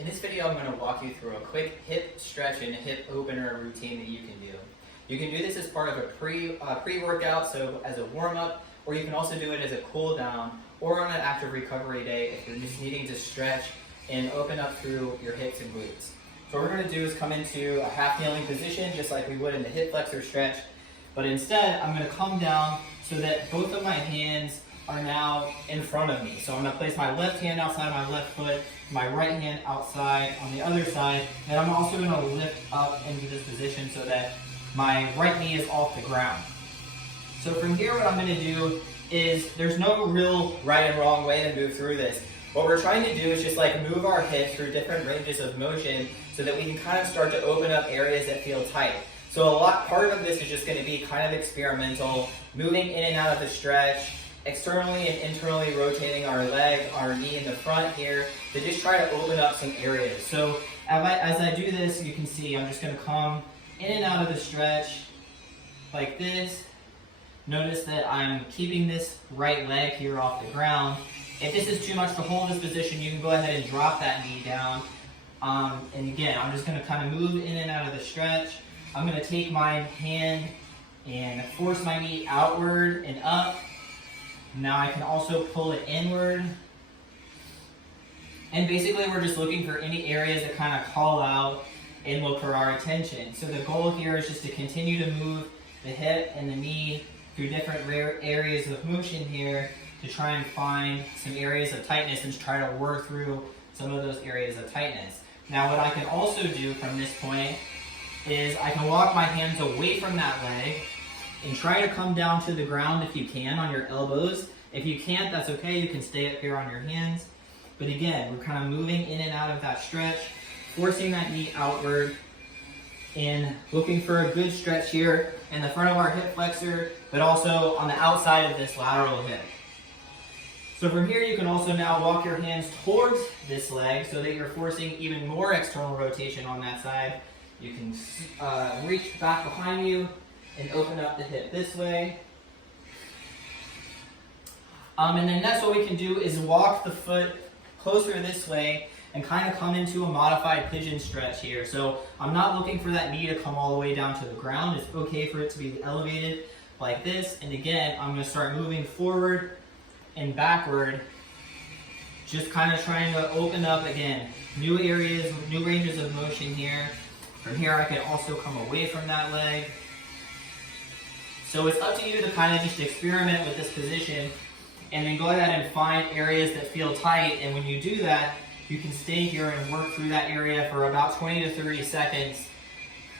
In this video, I'm going to walk you through a quick hip stretch and hip opener routine that you can do. You can do this as part of a pre-workout, so as a warm-up, or you can also do it as a cool down, or on an active recovery day if you're just needing to stretch and open up through your hips and glutes. So what we're going to do is come into a half kneeling position, just like we would in the hip flexor stretch, but instead I'm going to come down so that both of my hands are now in front of me. So I'm going to place my left hand outside my left foot, my right hand outside on the other side, and I'm also going to lift up into this position so that my right knee is off the ground. So from here, what I'm going to do is, there's no real right and wrong way to move through this. What we're trying to do is just like move our hips through different ranges of motion so that we can kind of start to open up areas that feel tight. So part of this is just going to be kind of experimental, moving in and out of the stretch, externally and internally rotating our leg, our knee in the front here to just try to open up some areas. So as I do this, you can see I'm just going to come in and out of the stretch like this. Notice that I'm keeping this right leg here off the ground. If this is too much to hold this position, you can go ahead and drop that knee down. And again, I'm just going to kind of move in and out of the stretch. I'm going to take my hand and force my knee outward and up. Now I can also pull it inward. And basically we're just looking for any areas that kind of call out and look for our attention. So the goal here is just to continue to move the hip and the knee through different areas of motion here to try and find some areas of tightness and try to work through some of those areas of tightness. Now what I can also do from this point is I can walk my hands away from that leg and try to come down to the ground if you can on your elbows. If you can't, that's okay, you can stay up here on your hands. But again, we're kind of moving in and out of that stretch, forcing that knee outward, and looking for a good stretch here in the front of our hip flexor, but also on the outside of this lateral hip. So from here, you can also now walk your hands towards this leg so that you're forcing even more external rotation on that side. You can reach back behind you and open up the hip this way. And then next what we can do is walk the foot closer this way and kind of come into a modified pigeon stretch here. So I'm not looking for that knee to come all the way down to the ground. It's okay for it to be elevated like this. And again, I'm going to start moving forward and backward, just kind of trying to open up again, new areas, new ranges of motion here. From here, I can also come away from that leg. So it's up to you to kind of just experiment with this position and then go ahead and find areas that feel tight. And when you do that, you can stay here and work through that area for about 20 to 30 seconds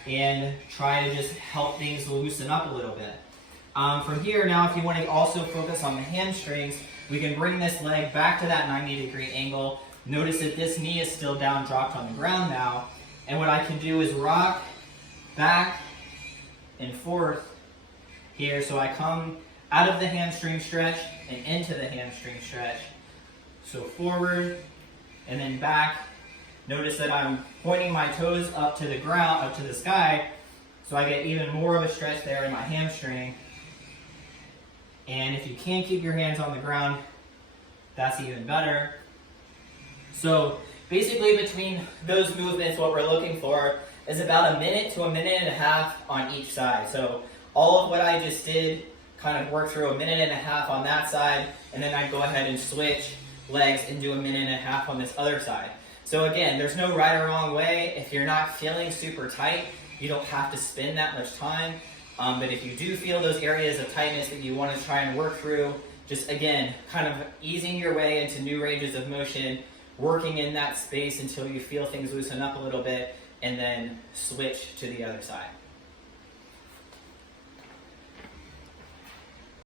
and try to just help things loosen up a little bit. From here, now if you want to also focus on the hamstrings, we can bring this leg back to that 90-degree angle. Notice that this knee is still down, dropped on the ground now. And what I can do is rock back and forth here. So I come out of the hamstring stretch and into the hamstring stretch. So forward and then back. Notice that I'm pointing my toes up to the ground, up to the sky, so I get even more of a stretch there in my hamstring. And if you can keep your hands on the ground, that's even better. So basically between those movements, what we're looking for is about a minute to a minute and a half on each side. So all of what I just did kind of work through a minute and a half on that side, and then I'd go ahead and switch legs and do a minute and a half on this other side. So again, there's no right or wrong way. If you're not feeling super tight, you don't have to spend that much time. But if you do feel those areas of tightness that you want to try and work through, just again, kind of easing your way into new ranges of motion, working in that space until you feel things loosen up a little bit, and then switch to the other side.